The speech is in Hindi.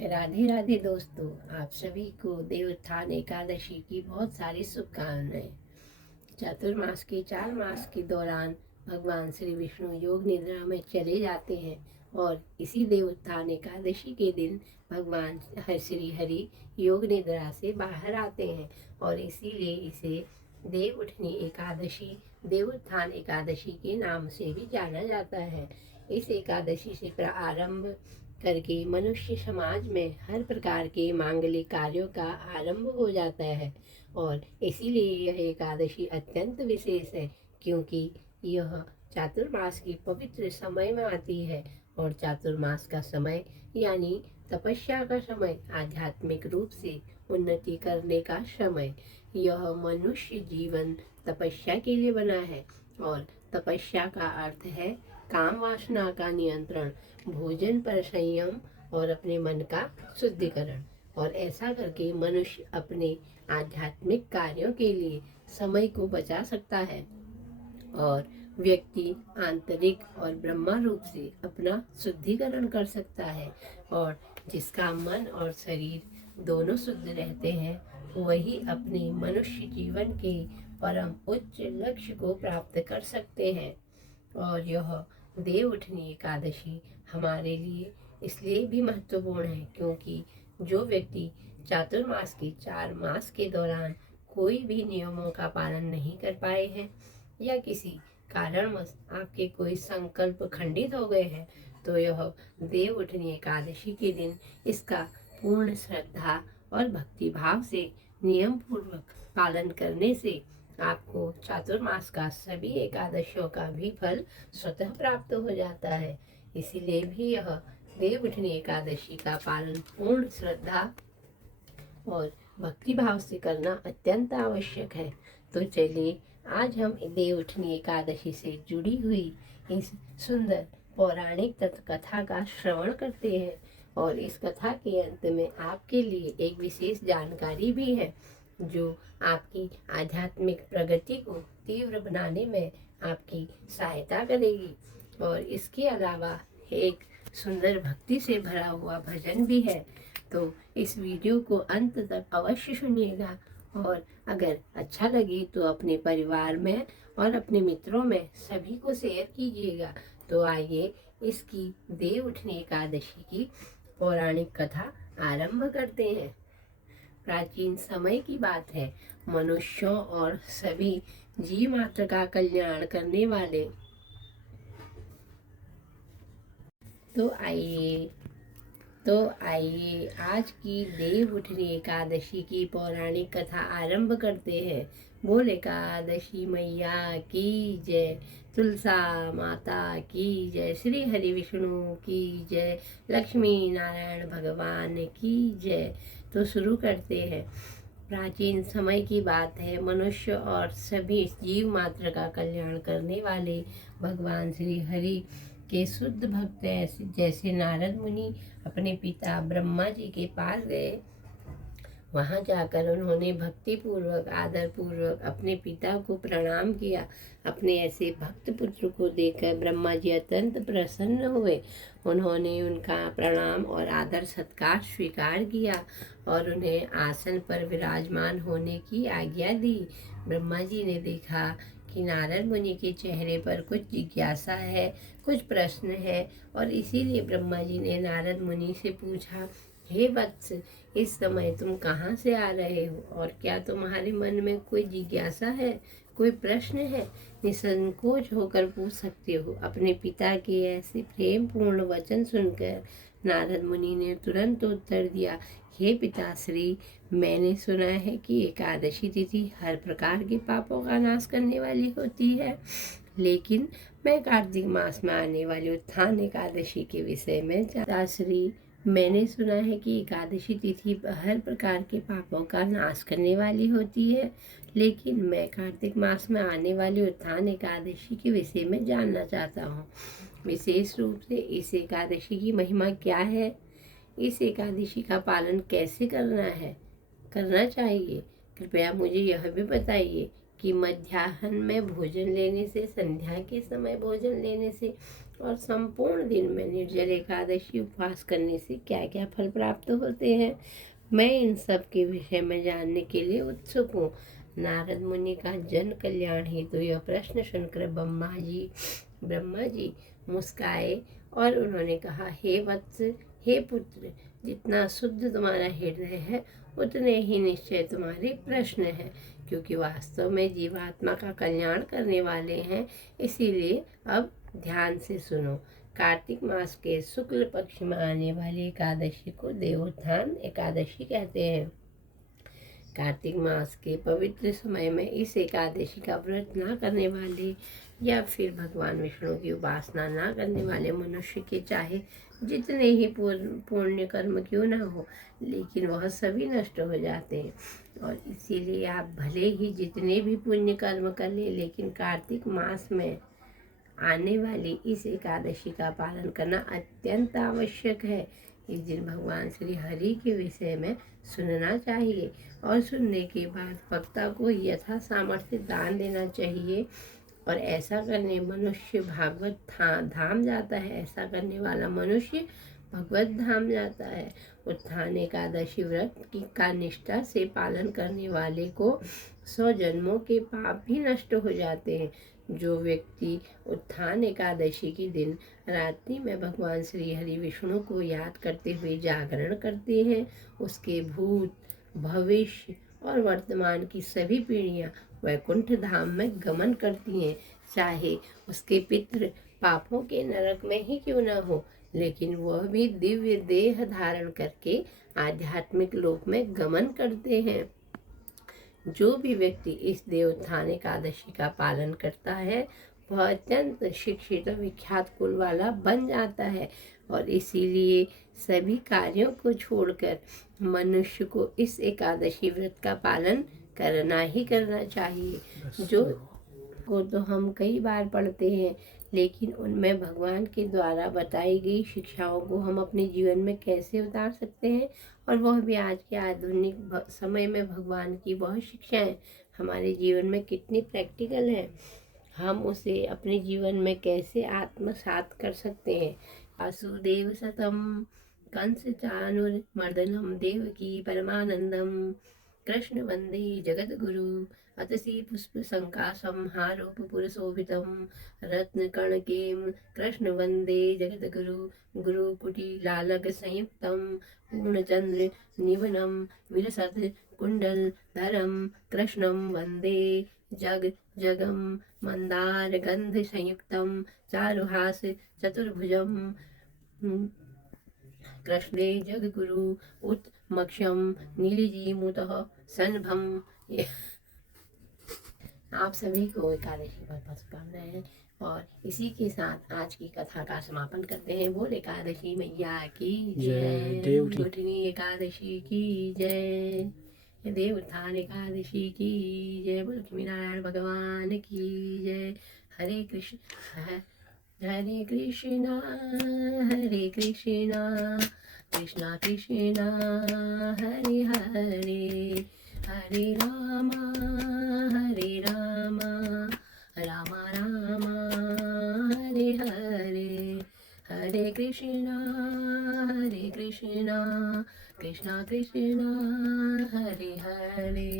राधे राधे दोस्तों, आप सभी को देवोत्थान एकादशी की बहुत सारी शुभकामनाएं। चातुर्मास के 4 मास के दौरान भगवान श्री विष्णु योग निद्रा में चले जाते हैं और इसी देवोत्थान एकादशी के दिन भगवान श्री हरि योग निद्रा से बाहर आते हैं और इसीलिए इसे देव उठनी एकादशी, देवोत्थान एकादशी के नाम से भी जाना जाता है। इस एकादशी से प्रारंभ करके मनुष्य समाज में हर प्रकार के मांगलिक कार्यों का आरंभ हो जाता है और इसीलिए यह एकादशी अत्यंत विशेष है, क्योंकि यह चातुर्मास की पवित्र समय में आती है और चातुर्मास का समय यानी तपस्या का समय, आध्यात्मिक रूप से उन्नति करने का समय। यह मनुष्य जीवन तपस्या के लिए बना है और तपस्या का अर्थ है काम वासना का नियंत्रण, भोजन पर संयम और अपने मन का शुद्धिकरण। और ऐसा करके मनुष्य अपने आध्यात्मिक कार्यों के लिए समय को बचा सकता है और व्यक्ति आंतरिक और ब्रह्मा रूप से अपना शुद्धिकरण कर सकता है। और जिसका मन और शरीर दोनों शुद्ध रहते हैं, वही अपने मनुष्य जीवन के परम उच्च लक्ष्य को प्राप्त कर सकते हैं। और यह देव उठनी एकादशी हमारे लिए इसलिए भी महत्वपूर्ण है, क्योंकि जो व्यक्ति चातुर्मास के 4 मास के दौरान कोई भी नियमों का पालन नहीं कर पाए हैं या किसी कारणवश आपके कोई संकल्प खंडित हो गए हैं, तो यह देव उठनी एकादशी के दिन इसका पूर्ण श्रद्धा और भक्ति भाव से नियम पूर्वक पालन करने से आपको चातुर्मास का सभी एकादशियों का भी फल स्वतः प्राप्त हो जाता है। इसीलिए भी यह देव उठनी एकादशी का पालन पूर्ण श्रद्धा और भक्ति भाव से करना अत्यंत आवश्यक है। तो चलिए आज हम देव उठनी एकादशी से जुड़ी हुई इस सुंदर पौराणिक तत्व कथा का श्रवण करते हैं और इस कथा के अंत में आपके लिए एक विशेष जानकारी भी है, जो आपकी आध्यात्मिक प्रगति को तीव्र बनाने में आपकी सहायता करेगी। और इसके अलावा एक सुंदर भक्ति से भरा हुआ भजन भी है। तो इस वीडियो को अंत तक अवश्य सुनिएगा और अगर अच्छा लगे तो अपने परिवार में और अपने मित्रों में सभी को शेयर कीजिएगा। तो आइए इसकी देव उठनी एकादशी की पौराणिक कथा आरंभ करते हैं। प्राचीन समय की बात है। मनुष्यों और सभी जीव मात्र का कल्याण करने वाले तो आइए आज की देव उठनी एकादशी की पौराणिक कथा आरंभ करते हैं। बोल एकादशी मैया की जय, तुलसा माता की जय, श्री हरि विष्णु की जय, लक्ष्मी नारायण भगवान की जय। तो शुरू करते हैं। प्राचीन समय की बात है। मनुष्य और सभी जीव मात्र का कल्याण करने वाले भगवान श्री हरि के शुद्ध भक्त जैसे नारद मुनि अपने पिता ब्रह्मा जी के पास गए। वहां जाकर उन्होंने भक्ति पूर्वक, आदर पूर्वक अपने पिता को प्रणाम किया। अपने ऐसे भक्त पुत्र को देखकर ब्रह्मा जी अत्यंत प्रसन्न हुए। उन्होंने उनका प्रणाम और आदर सत्कार स्वीकार किया और उन्हें आसन पर विराजमान होने की आज्ञा दी। ब्रह्मा जी ने देखा कि नारद मुनि के चेहरे पर कुछ जिज्ञासा है, कुछ प्रश्न है और इसीलिए ब्रह्मा जी ने नारद मुनि से पूछा, हे वत्स, इस समय तुम कहाँ से आ रहे हो और क्या तुम्हारे मन में कोई जिज्ञासा है, कोई प्रश्न है? निसंकोच होकर पूछ सकते हो। अपने पिता के ऐसे प्रेम पूर्ण वचन सुनकर नारद मुनि ने तुरंत उत्तर दिया, हे पिताश्री, मैंने सुना है कि एकादशी तिथि हर प्रकार के पापों का नाश करने वाली होती है, लेकिन मैं कार्तिक मास में आने वाली उत्थान एकादशी के विषय में पिताश्री, मैंने सुना है कि एकादशी तिथि हर प्रकार के पापों का नाश करने वाली होती है, लेकिन मैं कार्तिक मास में आने वाली उत्थान एकादशी के विषय में जानना चाहता हूँ। विशेष रूप से इस एकादशी की महिमा क्या है? इस एकादशी का पालन कैसे करना चाहिए? कृपया मुझे यह भी बताइए कि मध्याह्न में भोजन लेने से, संध्या के समय भोजन लेने से और संपूर्ण दिन में निर्जल एकादशी उपवास करने से क्या क्या फल प्राप्त होते हैं, मैं इन सब के विषय में जानने के लिए उत्सुक हूँ। नारद मुनि का जन कल्याण हेतु यह प्रश्न सुनकर ब्रह्मा जी मुस्काए और उन्होंने कहा, हे वत्स, हे पुत्र, जितना शुद्ध तुम्हारा हृदय है उतने ही निश्चय तुम्हारे प्रश्न हैं, क्योंकि वास्तव में जीवात्मा का कल्याण करने वाले हैं। इसीलिए अब ध्यान से सुनो। कार्तिक मास के शुक्ल पक्ष में आने वाली एकादशी को देवोत्थान एकादशी कहते हैं। कार्तिक मास के पवित्र समय में इस एकादशी का व्रत ना करने वाले या फिर भगवान विष्णु की उपासना ना करने वाले मनुष्य के चाहे जितने ही पुण्य कर्म क्यों ना हो, लेकिन वह सभी नष्ट हो जाते हैं। और इसीलिए आप भले ही जितने भी पुण्य कर्म कर ले, लेकिन कार्तिक मास में आने वाली इस एकादशी का पालन करना अत्यंत आवश्यक है। इस दिन भगवान श्री हरि के विषय में सुनना चाहिए और सुनने के बाद वक्ता को यथा सामर्थ्य दान देना चाहिए। और ऐसा करने मनुष्य भागवत धाम जाता है। ऐसा करने वाला मनुष्य भगवत धाम जाता है। उत्थान एकादशी व्रत का निष्ठा से पालन करने वाले को 100 जन्मों के पाप भी नष्ट हो जाते हैं। जो व्यक्ति उत्थान एकादशी के दिन रात्रि में भगवान श्री हरि विष्णु को याद करते हुए जागरण करते हैं, उसके भूत, भविष्य और वर्तमान की सभी पीढ़ियाँ वैकुंठ धाम में गमन करती हैं। चाहे उसके पितृ पापों के नरक में ही क्यों न हो, लेकिन वह भी दिव्य देह धारण करके आध्यात्मिक लोक में गमन करते हैं। जो भी व्यक्ति इस देवोत्थान एकादशी का पालन करता है वह अत्यंत शिक्षित और विख्यात कुल वाला बन जाता है। और इसीलिए सभी कार्यों को छोड़कर मनुष्य को इस एकादशी व्रत का पालन करना ही करना चाहिए। जो को तो हम कई बार पढ़ते हैं, लेकिन उनमें भगवान के द्वारा बताई गई शिक्षाओं को हम अपने जीवन में कैसे उतार सकते हैं, और वह भी आज के आधुनिक समय में भगवान की वह शिक्षाएं हमारे जीवन में कितनी प्रैक्टिकल है, हम उसे अपने जीवन में कैसे आत्मसात कर सकते हैं। वासुदेव सतम कंस चाणूरमर्दनम देवकी परमानंदम कृष्ण वंदे जगत गुरु अतसी पुष्प संकाशम हारोप पुरशोभितम रत्न कर्णकेम कृष्ण वंदे जगत गुरु गुरुकुटी लालक संयुक्तम पूर्णचंद्र निवनम विलसत कुंडल धरम कृष्णम वंदे जगम मंदार गंध संयुक्तम चारुहास चतुर्भुजम कृष्णे जगगुरु उत्मक्षम नीलिजीमुतः सन्भम। आप सभी को एकादशी पर शुभकामनाएं। और इसी के साथ आज की कथा का समापन करते हैं। बोल एकादशी मैया की जय, देवउठान एकादशी की जय, देवउठान एकादशी की जय, बोल लक्ष्मी नारायण भगवान की जय। हरे कृष्ण हरे कृष्णा हरे कृष्णा कृष्णा कृष्णा हरे हरे, हरे रामा राम राम हरे हरे, हरे कृष्णा कृष्णा कृष्णा हरे हरे।